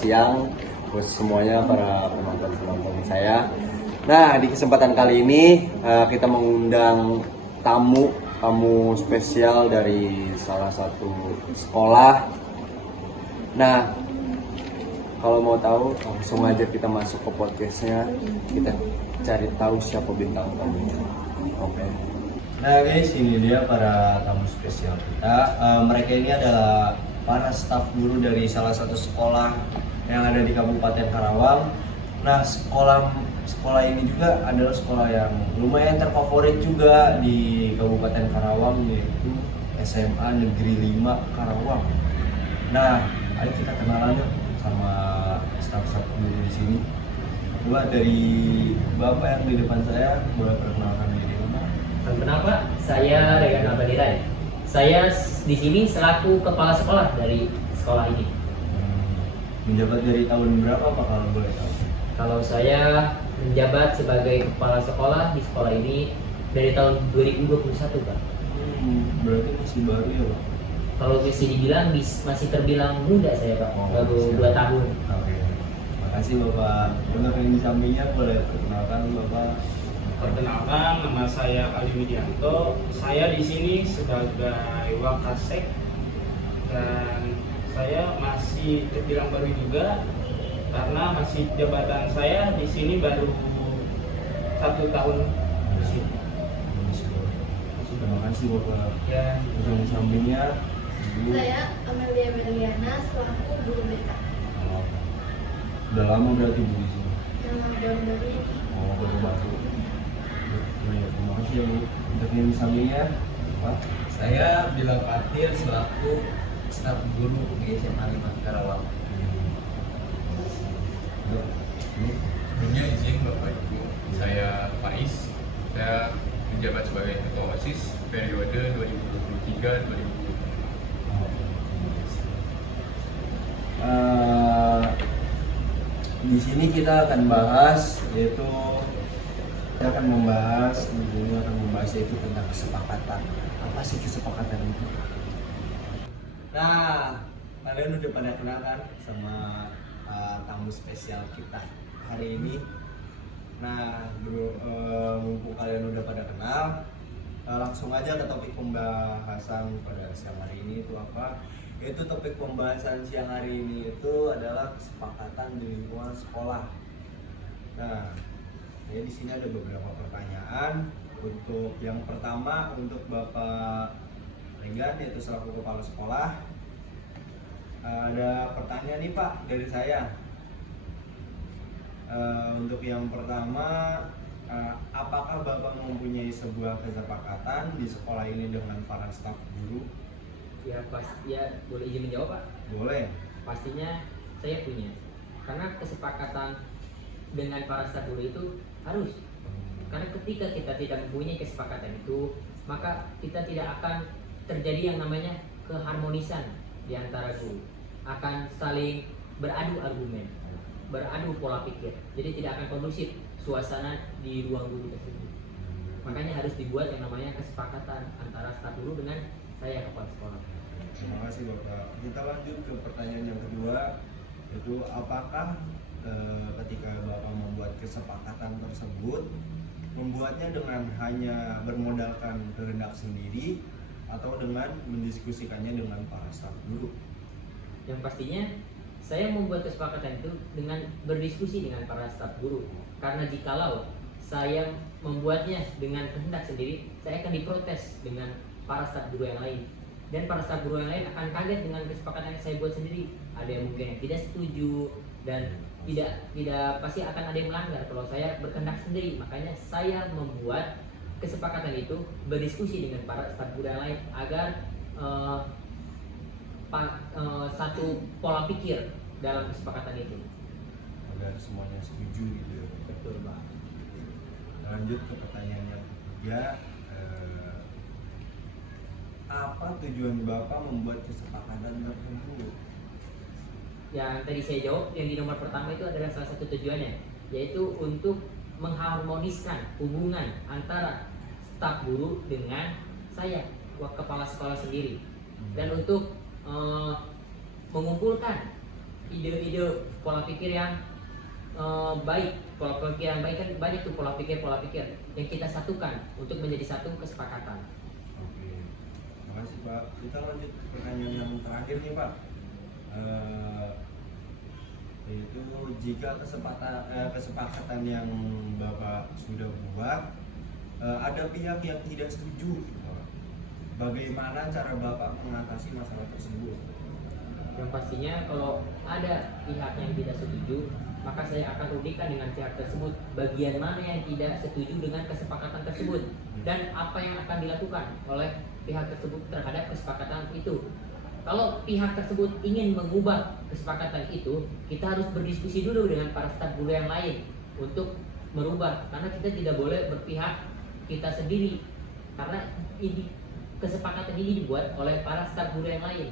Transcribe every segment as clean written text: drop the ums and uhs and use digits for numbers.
siang buat semuanya para penonton saya. Nah, di kesempatan kali ini kita mengundang tamu spesial dari salah satu sekolah. Nah, kalau mau tahu langsung aja kita masuk ke podcastnya, kita cari tahu siapa bintang tamunya. Oke. Nah guys, ini dia para tamu spesial kita. Mereka ini adalah para staf guru dari salah satu sekolah yang ada di Kabupaten Karawang. Nah, sekolah ini juga adalah sekolah yang lumayan terfavorit juga di Kabupaten Karawang, yaitu SMA Negeri 5 Karawang. Nah, ayo kita kenalan yuk sama staf-staf guru di sini. Coba dari Bapak yang di depan saya, boleh perkenalkan diri Bapak? Kenal Pak, saya Regan Abadirai. Saya di sini selaku kepala sekolah dari sekolah ini. Menjabat dari tahun berapa Pak kalau boleh tahu? Kalau saya menjabat sebagai kepala sekolah di sekolah ini dari tahun 2021 Pak. Berarti masih baru ya Pak? Kalau bisa dibilang masih terbilang muda saya Pak, baru 2 tahun. Oke, makasih Bapak. Untuk yang di sampingnya boleh perkenalkan Bapak? Perkenalkan, nama saya Ali Widianto. Saya di sini sebagai Wakasek dan saya masih terbilang baru juga karena masih jabatan saya di sini baru 1 tahun di sini. Terima kasih Bapak. Ya, Untuk yang di sampingnya, Ibu. Saya Amelia Berliana selaku guru BK. Oh, udah lama berarti Bu di sini? Baru-baru ini. Oh, baru-baru. Ya, terima kasih ya Bu. Untuk yang di sampingnya, Pak. Saya Bilal Fatir selaku staf guru di SMA 5 Karawang. Sebelumnya izin Bapak Ibu, saya Faiz. Saya menjabat sebagai Ketua OSIS periode 2023-2024. Di sini kita akan bahas yaitu yaitu tentang kesepakatan. Apa sih kesepakatan itu? Nah, kalian udah pada kenal kan sama tamu spesial kita hari ini. Nah, mumpung kalian udah pada kenal, langsung aja ke topik pembahasan pada siang hari ini itu apa? Yaitu topik pembahasan siang hari ini itu adalah kesepakatan di lingkungan sekolah. Nah, ya di sini ada beberapa pertanyaan. Untuk yang pertama untuk Bapak Regan yaitu selaku kepala sekolah. Ada pertanyaan nih Pak dari saya. Untuk yang pertama, apakah Bapak mempunyai sebuah kesepakatan di sekolah ini dengan para staf guru? Ya boleh izin menjawab Pak? Boleh. Pastinya saya punya. Karena kesepakatan dengan para staf guru itu harus. Karena ketika kita tidak mempunyai kesepakatan itu, maka kita tidak akan terjadi yang namanya keharmonisan di antara guru. Akan saling beradu argumen, beradu pola pikir. Jadi tidak akan kondusif suasana di ruang guru tersebut. Makanya harus dibuat yang namanya kesepakatan antara staf guru dengan saya kepala sekolah. Terima kasih Bapak. Kita lanjut ke pertanyaan yang kedua, yaitu apakah ketika Bapak membuat kesepakatan tersebut, membuatnya dengan hanya bermodalkan kehendak sendiri atau dengan mendiskusikannya dengan para staf guru? Yang pastinya saya membuat kesepakatan itu dengan berdiskusi dengan para staf guru. Karena jikalau saya membuatnya dengan kehendak sendiri, saya akan diprotes dengan para staf guru yang lain. Dan para staf guru yang lain akan kaget dengan kesepakatan yang saya buat sendiri. Ada yang mungkin yang tidak setuju dan tidak pasti akan ada yang melanggar kalau saya berkehendak sendiri. Makanya saya membuat kesepakatan itu berdiskusi dengan para staf guru yang lain agar satu pola pikir dalam kesepakatan itu. Agar semuanya setuju gitu ya. Betul Pak. Lanjut ke pertanyaan yang ketiga, apa tujuan Bapak membuat kesepakatan tersebut? Yang tadi saya jawab, yang di nomor pertama itu adalah salah satu tujuannya, yaitu untuk mengharmoniskan hubungan antara staf guru dengan saya, kepala sekolah sendiri, dan untuk mengumpulkan ide-ide pola pikir yang baik. Pola pikir yang baik kan banyak tuh pola pikir yang kita satukan untuk menjadi satu kesepakatan. Oke, makasih Pak. Kita lanjut ke pertanyaan yang terakhir nih Pak. Yaitu jika kesepakatan yang Bapak sudah buat ada pihak yang tidak setuju, bagaimana cara Bapak mengatasi masalah tersebut? Yang pastinya kalau ada pihak yang tidak setuju, maka saya akan rudikan dengan pihak tersebut bagian mana yang tidak setuju dengan kesepakatan tersebut dan apa yang akan dilakukan oleh pihak tersebut terhadap kesepakatan itu. Kalau pihak tersebut ingin mengubah kesepakatan itu, kita harus berdiskusi dulu dengan para staf guru yang lain untuk merubah, karena kita tidak boleh berpihak kita sendiri, karena kesepakatan ini dibuat oleh para staf guru yang lain.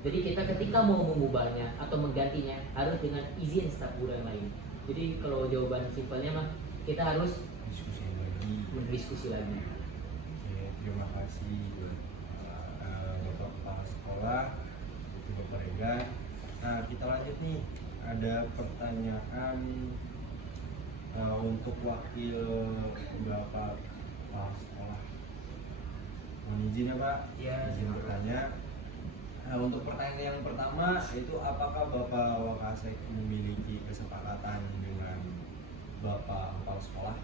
Jadi kita ketika mau mengubahnya atau menggantinya harus dengan izin staf guru yang lain. Jadi kalau jawaban simpelnya mah kita harus berdiskusi lagi. Oke, terima kasih Bapak Kepala Sekolah, itu Bapak Regan. Nah, kita lanjut nih. Ada pertanyaan untuk wakil Bapak Kepala Sekolah. Mohon izin ya Pak. Ya, izin bertanya. Nah, untuk pertanyaan yang pertama itu apakah Bapak Wakasek memiliki kesepakatan dengan Bapak Kepala Sekolah?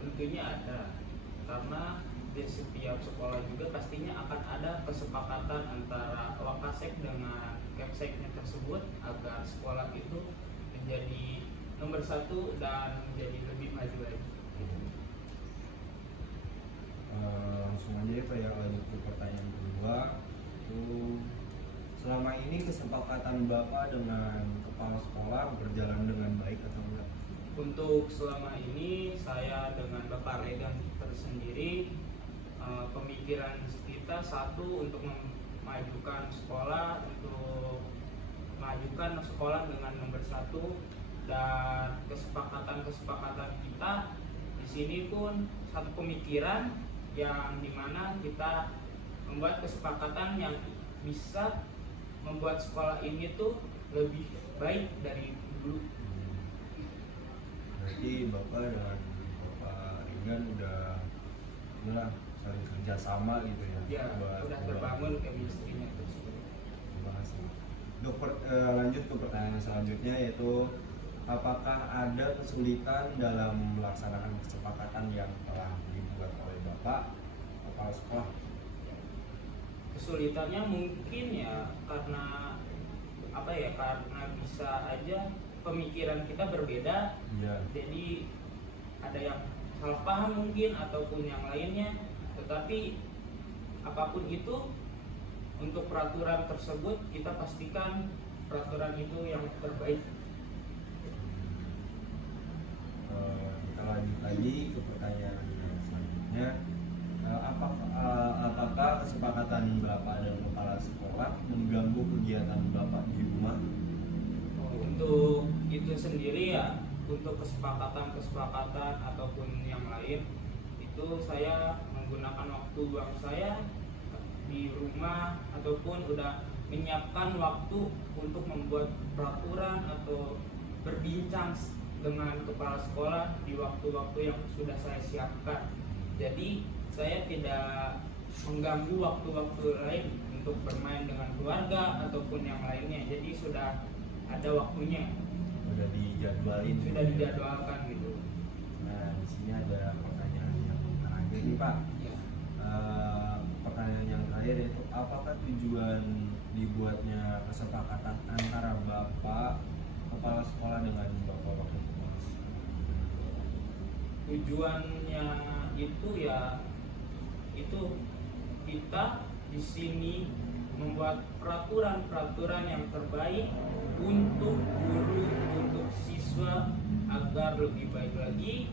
Tentunya ada, karena di setiap sekolah juga pastinya akan ada kesepakatan antara Wakasek dengan Kepseknya tersebut agar sekolah itu menjadi nomor 1 dan menjadi lebih maju lagi. Langsung aja ya Pak ya, lanjut ke pertanyaan kedua. Itu selama ini kesepakatan Bapak dengan kepala sekolah berjalan dengan baik atau enggak? Untuk selama ini saya dengan Bapak Regan tersendiri, pemikiran kita satu untuk memajukan sekolah, untuk memajukan sekolah dengan nomor 1, dan kesepakatan kita di sini pun satu pemikiran yang dimana kita membuat kesepakatan yang bisa membuat sekolah ini tuh lebih baik dari dulu. Berarti Bapak dengan Bapak Regan udah saling kerjasama gitu ya? Ya, buat udah terbangun chemistry-nya tersebut. Terima kasih. Lanjut ke pertanyaan selanjutnya, yaitu apakah ada kesulitan dalam melaksanakan kesepakatan yang telah dibuat oleh Bapak Kepala Sekolah? Kesulitannya mungkin ya karena karena bisa aja pemikiran kita berbeda. Iya. Jadi ada yang salah paham mungkin ataupun yang lainnya, tetapi apapun itu untuk peraturan tersebut kita pastikan peraturan itu yang terbaik. Kita lanjut lagi ke pertanyaan yang selanjutnya. Apakah kesepakatan Bapak dan Kepala Sekolah mengganggu kegiatan Bapak di rumah? Untuk itu sendiri ya, untuk kesepakatan ataupun yang lain itu saya menggunakan waktu luang saya di rumah ataupun udah menyiapkan waktu untuk membuat peraturan atau berbincang dengan kepala sekolah di waktu-waktu yang sudah saya siapkan. Jadi saya tidak mengganggu waktu-waktu lain untuk bermain dengan keluarga ataupun yang lainnya. Jadi sudah ada waktunya, Sudah dijadwalkan gitu. Nah, di sini ada pertanyaan yang terakhir nih Pak. Ya. Pertanyaan yang terakhir yaitu apakah tujuan dibuatnya kesepakatan antara Bapak Kepala Sekolah dengan Bapak Wakil Kepala Sekolah? Tujuannya itu kita di sini membuat peraturan yang terbaik untuk guru, untuk siswa agar lebih baik lagi,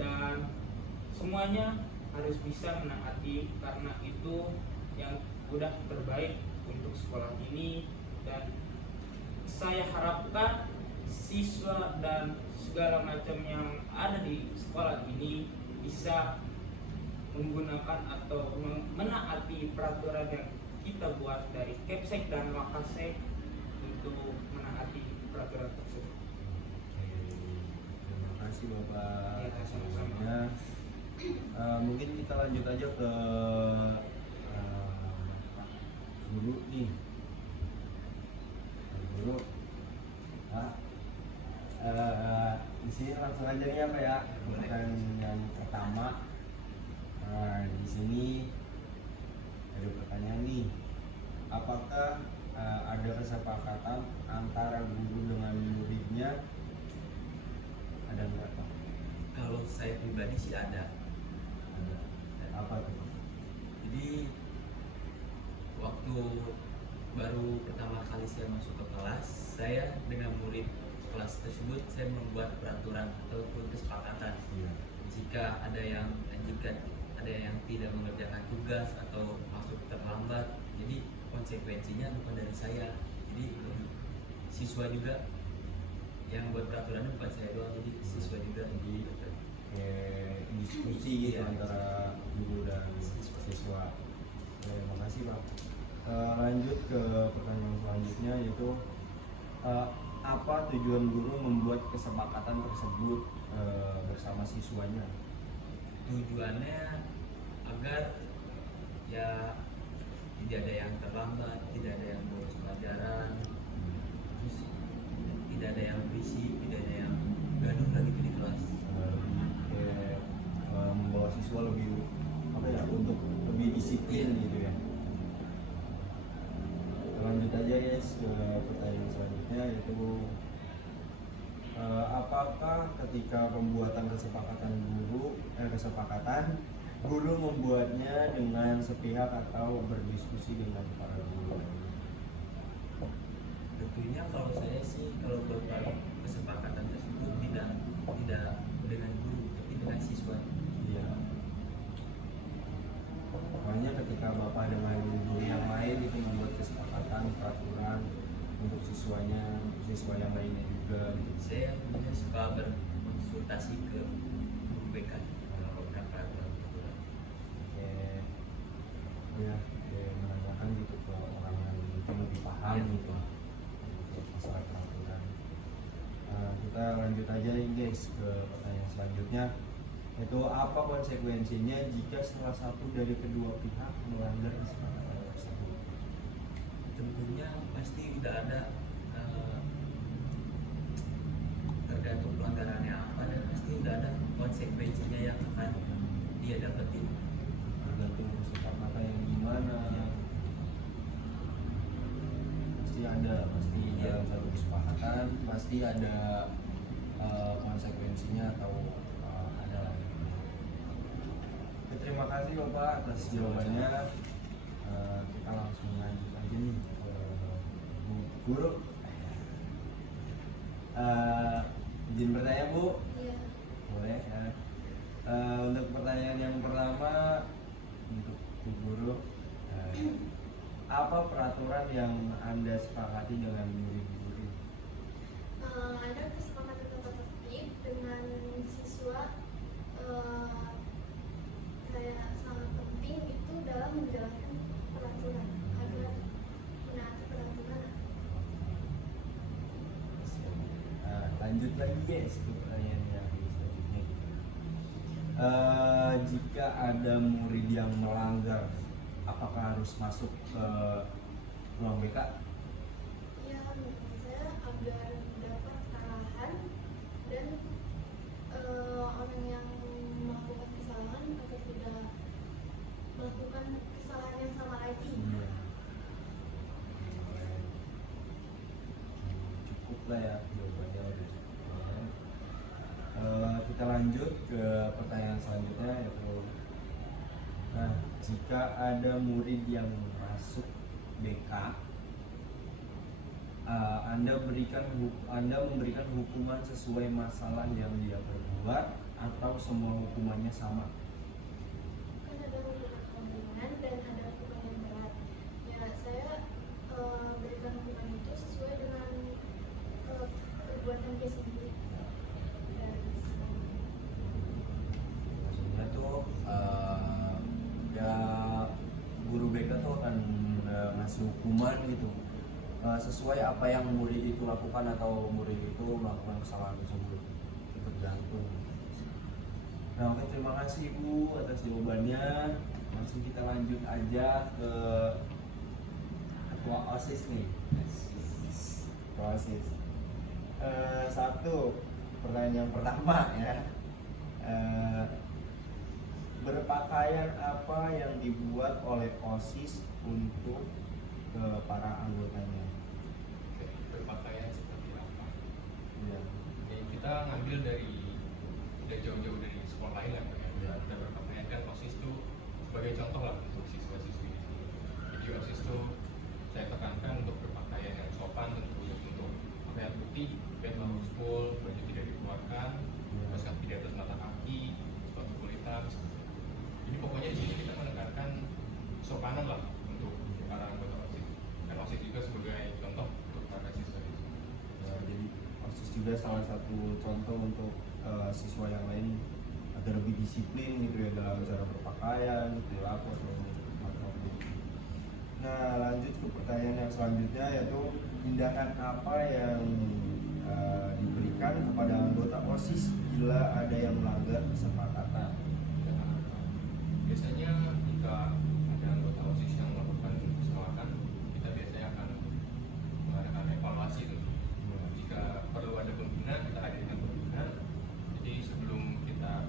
dan semuanya harus bisa menaati karena itu yang udah terbaik untuk sekolah ini. Dan saya harapkan siswa dan segala macam yang ada di sekolah ini bisa menggunakan atau menaati peraturan yang kita buat dari Kepsek dan Wakasek untuk menaati peraturan tersebut. Oke, terima kasih Bapak Iya, atas sama-sama. jawabannya. Mungkin kita lanjut aja ke Pak Guru nih. Pak Guru, Pak, di sini langsung aja nih apa ya? Pertanyaan yang pertama. Di sini ada pertanyaan nih. Apakah ada kesepakatan antara guru dengan muridnya? Ada nggak Pak? Kalau saya pribadi sih ada. Apa tuh? Jadi waktu baru pertama kali saya masuk ke kelas, saya dengan murid kelas tersebut saya membuat peraturan ataupun kesepakatan. Iya. Jika ada yang tidak mengerjakan tugas atau masuk terlambat, jadi konsekuensinya bukan dari saya. Jadi siswa juga yang buat peraturannya, bukan saya doang, jadi siswa juga. Jadi Kayak diskusi gitu Iya. antara guru dan siswa. Terima kasih Pak. Lanjut ke pertanyaan selanjutnya, yaitu apa tujuan guru membuat kesepakatan tersebut bersama siswanya? tujuannya agar ya tidak ada yang terlambat, tidak ada yang bolos pelajaran, terus tidak ada yang berisik, tidak ada yang gaduh lagi di kelas. Kayak membawa siswa lebih apa ya, untuk lebih disiplin gitu ya. Lanjut aja guys ke pertanyaan selanjutnya, yaitu apakah ketika pembuatan kesepakatan guru membuatnya dengan sepihak atau berdiskusi dengan para guru? Tentunya kalau saya sih, kalau buat kesepakatan tersebut tidak dengan guru tapi dengan siswa. Iya. Makanya ketika Bapak dengan guru yang lain itu membuat kesepakatan peraturan untuk siswa yang lainnya juga gitu. Saya kemudian suka berkonsultasi ke guru BK kalau beberapa peraturan. Oke, ya, menanyakan gitu ke orang yang mungkin lebih paham Iya. gitu untuk masalah peraturan. Kita lanjut aja nih guys ke pertanyaan selanjutnya, yaitu apa konsekuensinya jika salah satu dari kedua pihak melanggar kesepakatan tersebut? Tentunya pasti udah ada tergantung pelanggarannya apa, dan pasti udah ada konsekuensinya yang akan dia dapetin. Tergantung kesepakatan yang gimana. Pasti dalam satu kesepakatan pasti ada konsekuensinya atau ada. Oke, terima kasih Bapak atas jawabannya. Kita langsung lanjut aja nih ke Bu Guru. Izin bertanya Bu? Iya. Boleh ya. Untuk pertanyaan yang pertama untuk Bu Guru, apa peraturan yang Anda sepakati dengan murid-murid? Ada kesepakatan tata tertib dengan siswa, kayak sangat penting itu dalam menjalankan peraturan agar menaati peraturan. Lanjut lagi guys ke pertanyaan yang selanjutnya. Jika ada murid yang melanggar, apakah harus masuk ke ruang BK? Ya, menurut saya agar dapat arahan dan orang yang melakukan kesalahan agar tidak melakukan kesalahan yang sama lagi. Cukup lah ya jawabannya udah cukup. Kita lanjut ke pertanyaan selanjutnya, yaitu jika ada murid yang masuk BK, Anda memberikan hukuman sesuai masalah yang dia perbuat atau semua hukumannya sama? Kan ada hukuman ringan dan ada hukuman yang berat. Ya, saya berikan hukuman itu sesuai dengan perbuatan dia sendiri. Dan Maksudnya tuh ya guru BK tuh akan ngasih hukuman gitu sesuai apa yang murid itu lakukan atau murid itu melakukan kesalahan tersebut. Itu tergantung. Nah, oke, terima kasih Ibu atas jawabannya. Langsung kita lanjut aja ke ketua OSIS nih. Ketua OSIS. Satu pertanyaan yang pertama ya. Berpakaian apa yang dibuat oleh OSIS untuk para anggotanya? Oke, berpakaian seperti apa? Ya. Ini kita ngambil dari tidak jauh-jauh dari sekolah lain lah ya. Ya. Kita berpakaian kan OSIS itu sebagai contoh lah untuk siswa-siswi di sini. Jadi OSIS itu saya tekankan untuk berpakaian yang sopan tentunya, untuk pakaian putih, bed lalu school, baju tidak dikeluarkan, kaos kaki di atas mata kaki, sepatu kulit hitam. Jadi pokoknya di sini kita menekankan kesopanan lah untuk para anggota OSIS. Dan OSIS juga sebagai contoh untuk para siswa. Jadi OSIS juga salah satu contoh untuk siswa yang lain agar lebih disiplin gitu ya dalam cara berpakaian, perilaku atau apapun. Nah, lanjut ke pertanyaan yang selanjutnya, yaitu tindakan apa yang diberikan kepada anggota OSIS bila ada yang melanggar kesepakatan. Biasanya jika ada anggota OSIS yang melakukan kesalahan, kita biasanya akan mengadakan evaluasi tuh. Jika perlu ada pembina, kita hadirkan pembina. Jadi sebelum kita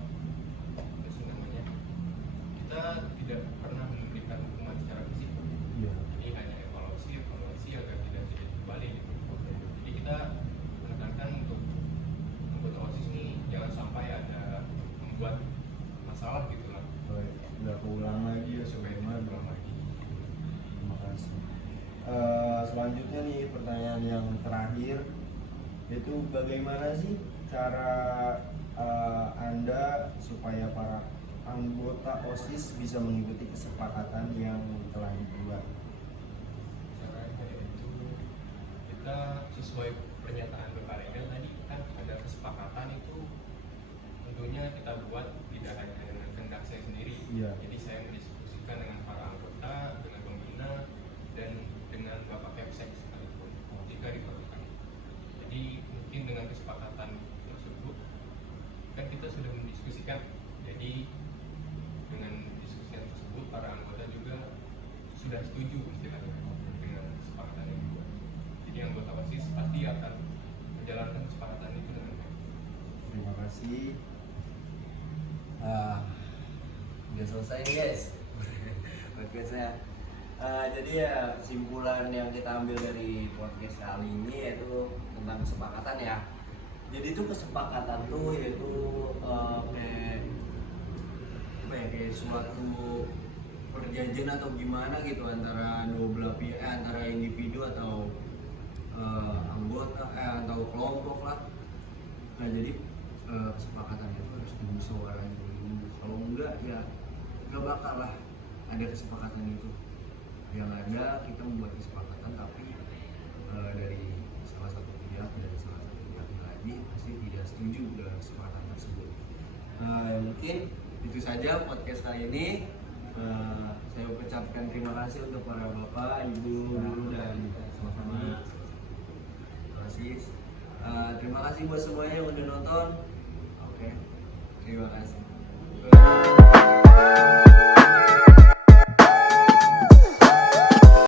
tidak pernah memberikan hukuman secara fisik. Jadi hanya evaluasi agar tidak jadi kembali gitu. Jadi kita menekankan untuk anggota OSIS ini jangan sampai ada membuat masalah gitu lah. Nggak keulang lagi ya, Supaya tidak terulang lagi. Terima kasih. Selanjutnya nih pertanyaan yang terakhir, yaitu bagaimana sih cara Anda supaya para anggota OSIS bisa mengikuti kesepakatan yang telah dibuat? Caranya itu kita sesuai pernyataan Bapak Regel tadi kan ada kesepakatan itu tentunya kita buat tidak hanya dengan kehendak saya sendiri. Iya. Jadi saya mendiskusikan dengan para anggota, dengan pembina, dan dengan Bapak Kepsek sekalipun jika diperlukan. Jadi mungkin dengan kesepakatan tersebut kan kita sudah mendiskusikan. Jadi dengan diskusi tersebut para anggota juga sudah setuju istilahnya dengan kesepakatan yang dibuat. Jadi anggota OSIS pasti akan menjalankan kesepakatan itu dengan baik. Terima kasih. Udah selesai nih guys podcastnya. Jadi ya kesimpulan yang kita ambil dari podcast kali ini yaitu tentang kesepakatan ya. Jadi itu kesepakatan tuh yaitu kayak suatu perjanjian atau gimana gitu antara dua belah pihak, antara individu atau anggota atau kelompok lah. Nah jadi kesepakatan itu harus dimusyawarahkan dulu. Kalau enggak ya nggak bakal lah ada kesepakatan itu. Yang ada kita membuat kesepakatan tapi dari salah satu pihak dan salah satu pihak lagi pasti tidak setuju dengan kesepakatan tersebut. Mungkin itu saja podcast kali ini. Saya ucapkan terima kasih untuk para bapak, ibu, guru dan sama-sama. Terima kasih. Terima kasih buat semuanya yang udah nonton. Oke, terima kasih.